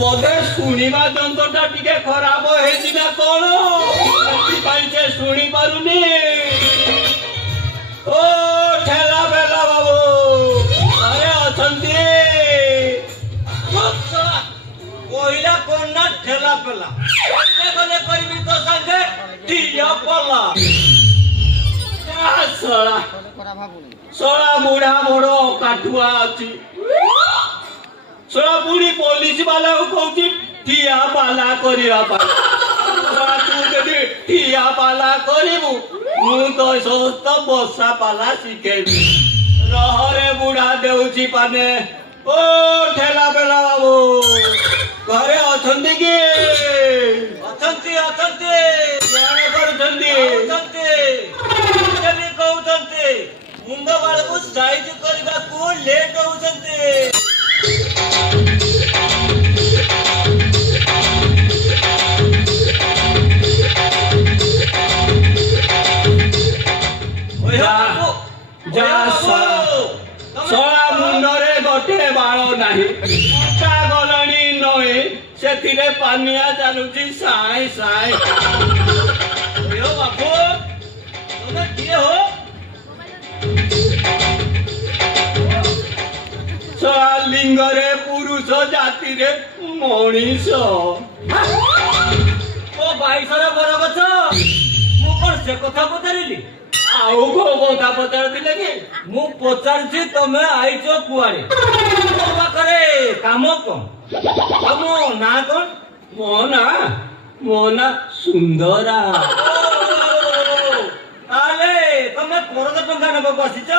ବୋଧେ ଶୁଣିବା ଯନ୍ତ୍ରଟା ଟିକେ ଖରାପ ହେଇଛି ନା କଣ ସେଥିପାଇଁ ସେ ଶୁଣି ପାରୁନି। ଓ ଠେଲା ବେଲା ବାବୁ ଘରେ ଅଛନ୍ତି? କହିଲା କଣ ନା ଠେଲା ପେଲା ଗଲେ କରିବି ତ ସାଙ୍ଗେ ଠିଆ ପଲା ଶଳା ଶଳା ବୁଢା ବଡ କାଠୁଆ ଅଛି। ଶଳା ବୁଢୀ ପୋଲିସ ବାଲାକୁ କହୁଛି ଠିଆ ପାଲା କରିବା ପାଇଁ। ଶଳା ତୁ ଯଦି ଠିଆ ପାଲା କରିବୁ ମୁଁ ତ ସମସ୍ତ ବସା ପାଲା ଶିଖେଇବି। ରହରେ ବୁଢା ଦେଉଛି ପାନେ। ଓ ଠେଲା ବେଲା ବାବୁ ଘରେ ଅଛନ୍ତି କି? ଅଛନ୍ତି ଅଛନ୍ତି କଣ କରୁଛନ୍ତି? କହୁଛନ୍ତି ମୁଣ୍ଡ ବାଳକୁ ସାଇଜ କରିବାକୁ ଲେଟ୍ ହଉଛନ୍ତି। ଶଳା ମୁଣ୍ଡରେ ଗୋଟେ ବାଳ ନାହିଁ। ମୋଟା ଗଲଣି ନଈ ସେଥିରେ ପାନିଆ ଚାଲୁଛି ସାଇଁ ସାଇଁ। ବାବୁ ତମେ କିଏ ହୋ? ଶଳା ଲିଙ୍ଗରେ ପୁରୁଷ ଜାତିରେ ମଣିଷ। ଓ ବାଇଶର ବର ଗଛ ମୁଁ କଣ ସେ କଥା ପଚାରିଲି? ଆଉ କୋଉ କଥା ପଚାରୁଥିଲେ କି? ମୁଁ ପଚାରୁଛି ତମେ ଆଇଛ କୁଆଡେ? ମୋ ପାଖରେ କାମ କଣ? ତମ ନାଁ କଣ? ମୋ ନା ସୁନ୍ଦରା। ତାହେଲେ ତମେ କରଜ ଟଙ୍କା ନେବାକୁ ଆସିଛ?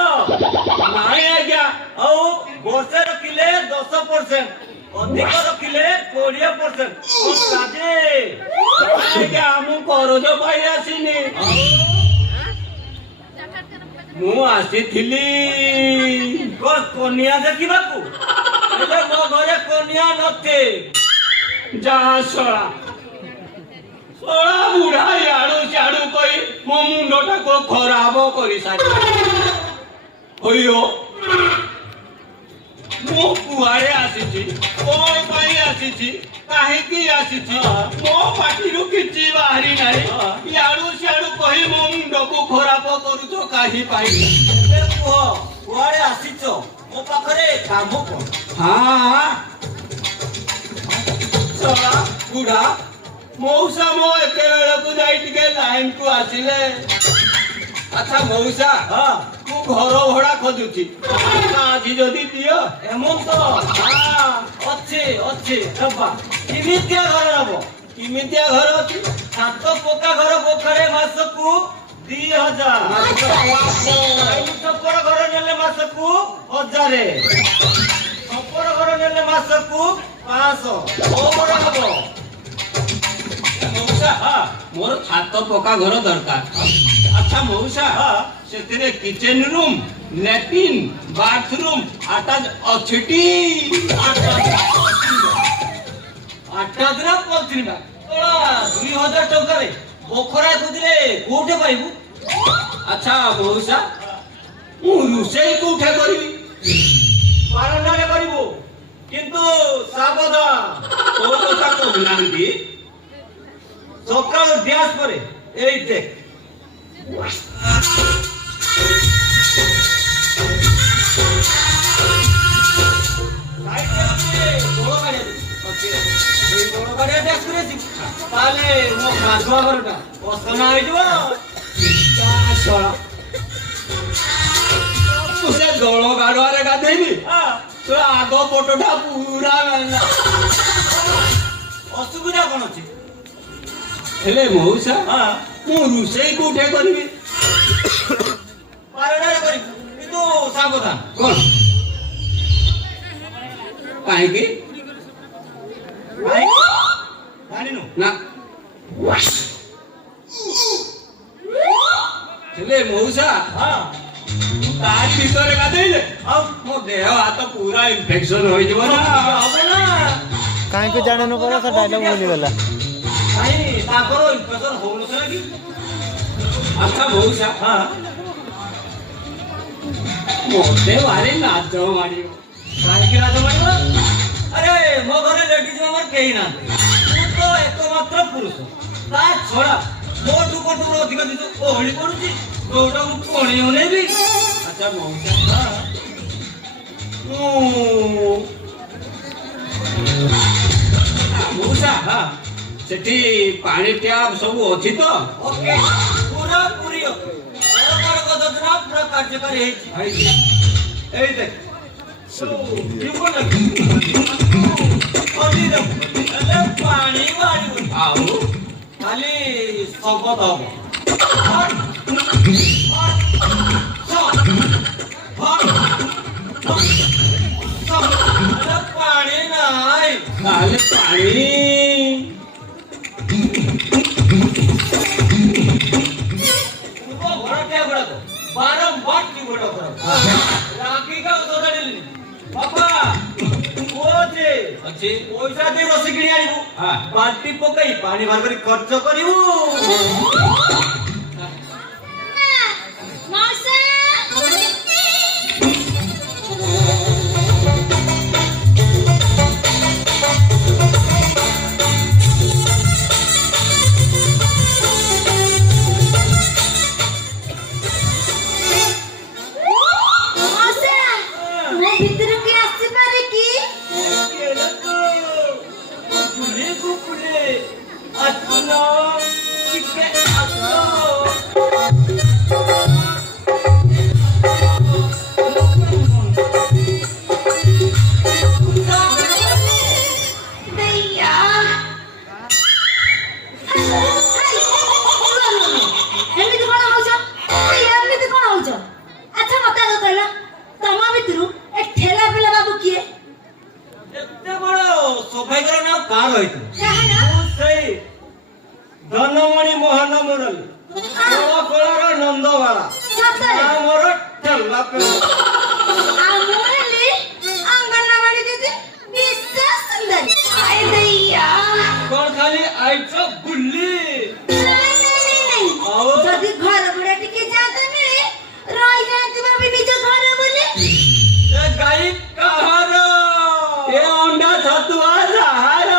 ନାଇଁ ଆଜ୍ଞା। ଆଉ ବର୍ଷେ ରଖିଲେ 10%, ଅଧିକ ରଖିଲେ 20%। ଆଜ୍ଞା ମୁଁ କରଜ ପାଇ ଆସିନି। ମୁଁ ଆସିଥିଲି କନ୍ୟା ଦେଖିବାକୁ। ହେଲେ ମୋ ଘରେ କନ୍ୟା ନଥେ। ଯାହା ଶଳା ଶଳା ବୁଢା ଇଆଡୁ ସିଆଡୁ କହି ମୋ ମୁଣ୍ଡଟାକୁ ଖରାପ କରିସାରିଲା। ଅಯ್ୟୋ ମୁଁ କୁଆଡେ ଆସିଛି, କଣ ପାଇଁ ଆସିଛି, କାହିଁକି ଆସିଛି ମୋ ପାଟିରୁ କିଛି ବାହାରି ନାହିଁ। ଇଆଡୁ ସିଆଡୁ କହି ମୋ ମୁଣ୍ଡକୁ ଖରାପ କରୁଛ କାହିଁ ପାଇଁ? ଏବେ କୁହ କୁଆଡେ ଆସିଛ? ମୋ ପାଖରେ କାମ କଣ? ହଁ ଶଳା ବୁଢା ମଉସା ମୋ ଏତେବେଳକୁ ଯାଇ ଟିକେ ଲାଇନ କୁ ଆସିଲେ। ଆଚ୍ଛା ମଉସା ମୁଁ ଘର ଭଡା ଖୋଜୁଛି, ଆଜି ଯଦି ଦିଅ। ହେମନ୍ତ ଅଛି ଅଛି ନେବା। କେମିତିଆ ଘର ନବ? କେମିତିଆ ଘର ଅଛି? ସାତ ପକ୍କା ଘର ପୋଖରେ ମାସକୁ 2000। ଛପର ଘର ନେଲେ ମାସକୁ 1000। ଛପର ଘର ନେଲେ ମାସକୁ 500। କୋଉ ଘର ହବ? ମଉସା ମୋର ଛାତ ପକ୍କା ଘର ଦରକାର। ଆଚ୍ଛା ମଉସା ସେଥିରେ kitchen room, latrine, bathroom attach ଅଛିଟି? ଆଟାଚ୍ ପତ୍ରିକା 2000 ଟଙ୍କାରେ ପୋଖରା ଖୋଜିଲେ କୋଉଠି ପାଇବୁ? ଆଚ୍ଛା ମଉସା ମୁଁ ରୋଷେଇ କୋଉଠି କରିବି? ବାରଣ୍ଡାରେ କରିବୁ, କିନ୍ତୁ ସାବଧାନ। କୋଉ କଥା କହୁନାହାନ୍ତି? ସକାଳୁ ଗ୍ୟାସ୍ ପରେ ଏଇ ଦେଖ। ତାହେଲେ ମୋ ଗାଧୁଆ ଘରଟା ଅସନା ହେଇଯିବ। ମୁଁ ସେ ଜଳ ଗାଡୁଆରେ ଗାଧେଇବି? ଆଗ ପଟଟା ପୁରା ଅସୁବିଧା କଣ ଅଛି? ହେଲେ ମଉସା ମୁଁ ରୋଷେଇ କୋଉଠି କରିବି? ବାରଣ୍ଡାରେ କରିବୁ, କିନ୍ତୁ ସାବଧାନ। କଣ କାହିଁକି? ଜାଣିନୁ ନା ହେଲେ ମଉସା ତାରି ଭିତରେ ଗାଧେଇଲେ ମୋ ଦେହ ହାତ ପୁରା ଇନଫେକ୍ସନ ହୋଇଯିବ ନା। ହବ ନା କାହିଁକି ଜାଣିନୁ ପରା ସେ ଡାଇଲଗ ଭୁଲିଗଲା। କାହିଁ ତାଙ୍କର ଇନଫେକ୍ସନ ହଉନଥିଲା କି? ଆଚ୍ଛା ମଉସା ମତେ ଭାରି ଲାଜ ମାଡ଼ିବ। କାହିଁକି ଲାଜ ମାଡ଼ିବ? ଆରେ ମୋ ଘରେ ଲେଡିଜ ମାନେ ମୋର କେହି ନାହାନ୍ତି ମୁଁ ତ ଏକମାତ୍ର ପୁରୁଷ ତା ଛଡା ମୋଠୁ କୋଠୁର ଅଧିକ ଜିନିଷ ଓହଳି ପଡୁଛି ଯୋଉଟା ମୁଁ କଣେଇ ଅନେଇବି। ଆଚ୍ଛା ମଉସା ମଉସା ସେଠି ପାଣି ଟ୍ୟାପ ସବୁ ଅଛି ତ? ଓକେ ପୁରା ପୁରୀ ଓକେ ସରକାରଙ୍କ ଯୋଜନା ପୁରା କାର୍ଯ୍ୟକାରୀ ହେଇଛି। ଏଇ ଦେଖ ପାଣି ବାହାରିବନି ଆଉ ଖାଲି ଶବଦ ହବ। ପାଣି ନାହିଁ ତାହେଲେ ପାଣି ଘର ଟ୍ୟାପ ଗୁଡାକ ବାରମ୍ବାର ଟ୍ୟୁବ୍ ଗୁଡାକ ରାଗିକା ସଜାଡ଼ିଲି ବାପା ଅଛି ପଇସା ଦେଇ ରସି କିଣି ଆଣିବୁ ବାଲ୍ଟି ପକେଇ ପାଣି ବାହାର କରି ଖର୍ଚ୍ଚ କରିବୁ। ଧନମଣି ମୋହନ ମୁରଲି କଳାର ନନ୍ଦବାଳା ମୋର ଠେଲା କଣ ଖାଲି ଆଇଛ ବୁଲି ଯଦି ଘର ଭଡା ଟିକେ ଯାଆନ୍ତା ମିଳେ ରହିଯାଆନ୍ତି ଭାବି ନିଜ ଘର ବୋଲି। ଗାଈ କାହାର ଏ ଅଣ୍ଡା ଛତୁଆ ଯାହାର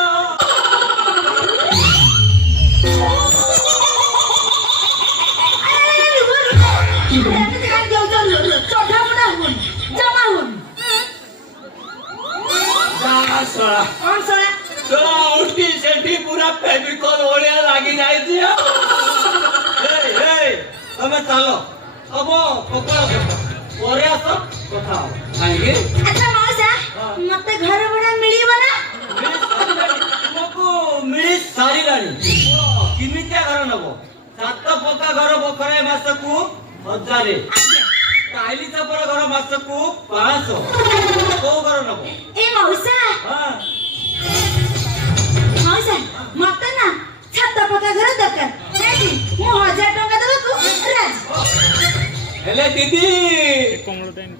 ସେଠି ପୁରା ଫେବିକଲ ଭଳିଆ ଲାଗି ଯାଇଛି। ତମେ ଚାଲ ତମ ପରେ ଆସ କଥା ହବ। କାହିଁକି? ଆଚ୍ଛା ମଉସା ମତେ ଘର ଭଡା ମିଳିବ ନା? ତୁମକୁ ମିଳି ସାରିଲାଣି କେମିତିଆ ଘର ନବ? 7 ପକ୍କା ଘର ବଖରାଏ ମାସକୁ 1000 ଟାଇଲି ଛପର ଘର ମାସକୁ 500 କୋଉ ଘର ନବ? ଏ ମଉସା ମଉସା ମତେ ନା 7 ପକ୍କା ଘର ଦରକାର ନାଇଁ ମୁଁ 1000 ଟଙ୍କା ଦେବାକୁ ରାଜି। ହେଲେ ଦିଦି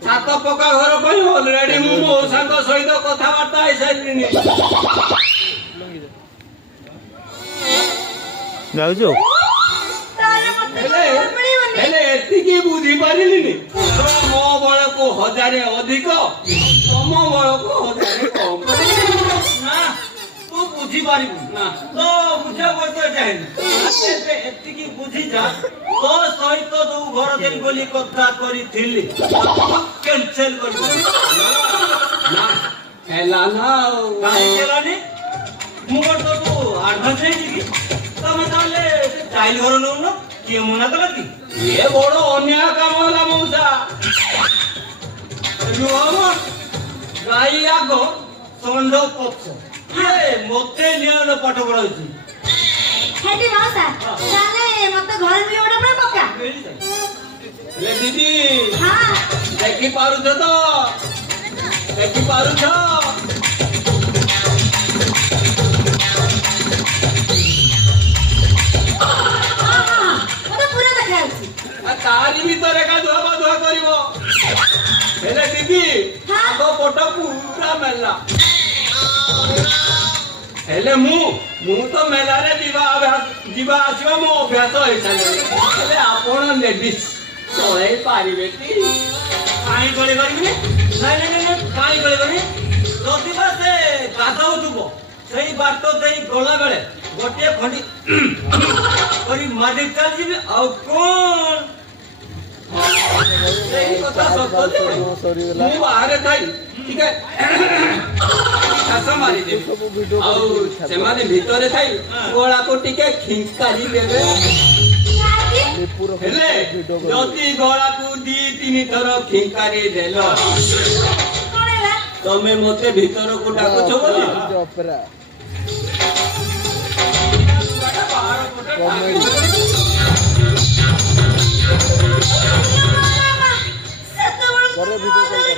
7 ପକ୍କା ଘର ପାଇଁ ଅଲରେଡି ମୁଁ ମଉସାଙ୍କ ସହିତ କଥାବାର୍ତ୍ତା ହେଇସାରିଲିଣି। ଯାଉଛୁ ହେଲେ ଏତିକି ବୁଝିପାରିଲିନି ମୋ ବଳକୁ 1000 ଅଧିକ ତମ ବଳକୁ 1000 କମ। ନା ତୁ ବୁଝିପାରିବୁ ନା ତ ବୁଝା ବୟସ ଚାହେଁନି ଏତିକି ବୁଝିଯା ତୋ ସହିତ ଯୋଉ ଘର ଦେବି ବୋଲି କଥା କରିଥିଲି କ୍ୟାନ୍ସେଲ କରିବୁ। ହେଲା ନା କାହିଁକି ହେଲାନି? ମୁଁ କଣ ତୋଠୁ ଆଡଭାନ୍ସ ନେଇଛି କି? ତମେ ତାହେଲେ ଟାଇଲ ଘର ନଉନ କିଏ ମନା କଲା କି? ଇଏ ବଡ ଅନ୍ୟାୟ କାମ ହେଲା ମଉସା। ଗାଈ ଆଗ ଷଣ୍ଢ ପଛ ମତେ ନିୟନ ପାଠ ପଢାଉଛି। ହେଠି ମଉସା ତାହେଲେ ମତେ ଘର ମିଳିବ ନା ପୁରା ପକ୍କା? ହେଲେ ଦିଦି ହଁ ଦେଖି ପାରୁଛ ତ? ଦେଖି ପାରୁଛ? ମତେ ପୁରା ଦେଖାଯାଉଛି। ତାରି ଭିତରେ ଗାଧୁଆ ପାଧୁଆ କରିବ। ହେଲେ ଦିଦି ଆଗ ପଟ ପୁରା ମେଲା। ହେଲେ ମୁଁ ତ ମେଲାରେ ଯିବା ଆସିବା ମୋ ଅଭ୍ୟାସ ହେଇସାରିଲାଣି। ହେଲେ ଆପଣ ଲେଡିସ୍ ଚଳେଇ ପାରିବେ କି? କାହିଁ ଗଳି କରିବିନି? ନାଇଁ କାହିଁ ଗଳି କରିବି? ଯଦି ବା ସେ ଗାଧଉଥିବ ସେଇ ବାଟ ଦେଇ ଗଲା ବେଳେ ଗୋଟିଏ ଖଣ୍ଡି କରି ମାରି ଚାଲିଯିବି ଆଉ କଣ ସେଇ କଥା ସତ ଯେ ମୁଁ ବାହାରେ ଥାଇ ଟିକେ ଚାଷ ମାରିଦେବି ଆଉ ସେମାନେ ଭିତରେ ଥାଇ ଗଳାକୁ ଟିକେ ଖିଙ୍କାରି ଦେବେ ହେଲେ ଯଦି ଗଳାକୁ 2-3 ଥର ଖିଙ୍କାରି ଦେଲ କଣ ହେଲା? ତମେ ମତେ ଭିତରକୁ ଡାକୁଛ ବୋଲି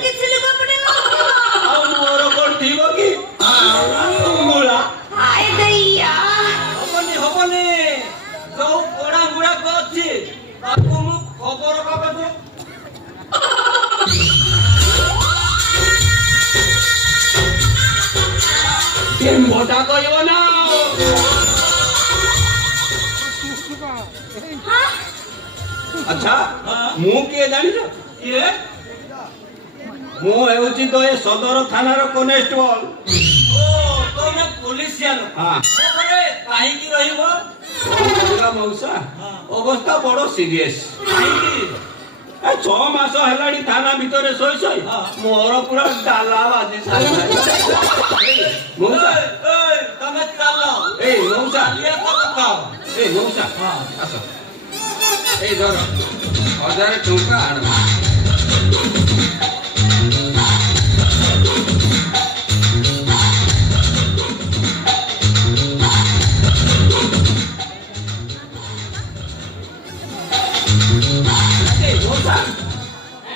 କିଛି ଲୁଗାପଟା ନଥିବ। ଆଉ ମୋର କଣ ଥିବ କି ମୂଳା ହାୟ ଦଇଆ। ହବନି ଯୋଉ ପୋଡା ଗୁଡାକ ଅଛି ତାକୁ ମୁଁ ଖବର କାଗଜ କେମ୍ବଟା କହିବ ନା ହଁ? ଆଚ୍ଛା ମୁଁ କିଏ ଜାଣିଛ କିଏ ମୁଁ ହେଉଛି ତ ଏ ସଦର ଥାନାର କନେଷ୍ଟବଳ ତମେ ପୋଲିସିଆ ଲୋକ ହଁ ଘରେ କାହିଁକି ରହିବ ବୁଝିଲା ମଉସା ଅବସ୍ଥା ବଡ ସିରିୟସ୍ କାହିଁକି 6 ମାସ ହେଲାଣି ଥାନା ଭିତରେ ଶୋଇ ଶୋଇ ମୋର ପୁରା ଡାଲା ବାଜି ସାରିଲାଣି ମଉସା ତମେ ଚାଲ ଏଇ ମଉସା ଇଏ ତ କଥା ଏଇ ମଉସା ଆସ ଏଇ ଧର 1000 ଟଙ୍କା ଆଣ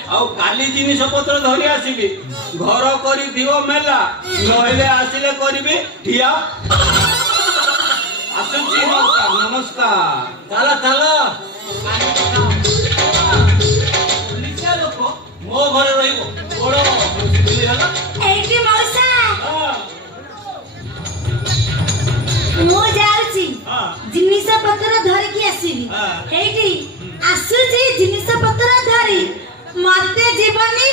ଆଉ କାଲି ଜିନିଷ ପତ୍ର ଧରି ଆସିବି ଘର କରିଥିବ ମେଲା ନହେଲେ ଆସିଲେ କରିବି ଠିଆ ଆସୁଛି ମଉସା ନମସ୍କାର ଚାଲ ପୋଲିସିଆ ଲୋକ ମୋ ଘରେ ରହିବ ବଡ ହେଲା ଏଇଠି ମଉସା ମୁଁ ଯାଉଛି ଜିନିଷ ପତ୍ର ଧରିକି ଆସିବି। ଏଇଠି ଆସୁଛି ଜିନିଷ ପତ୍ର ଧରି ମତେ ଯିବନି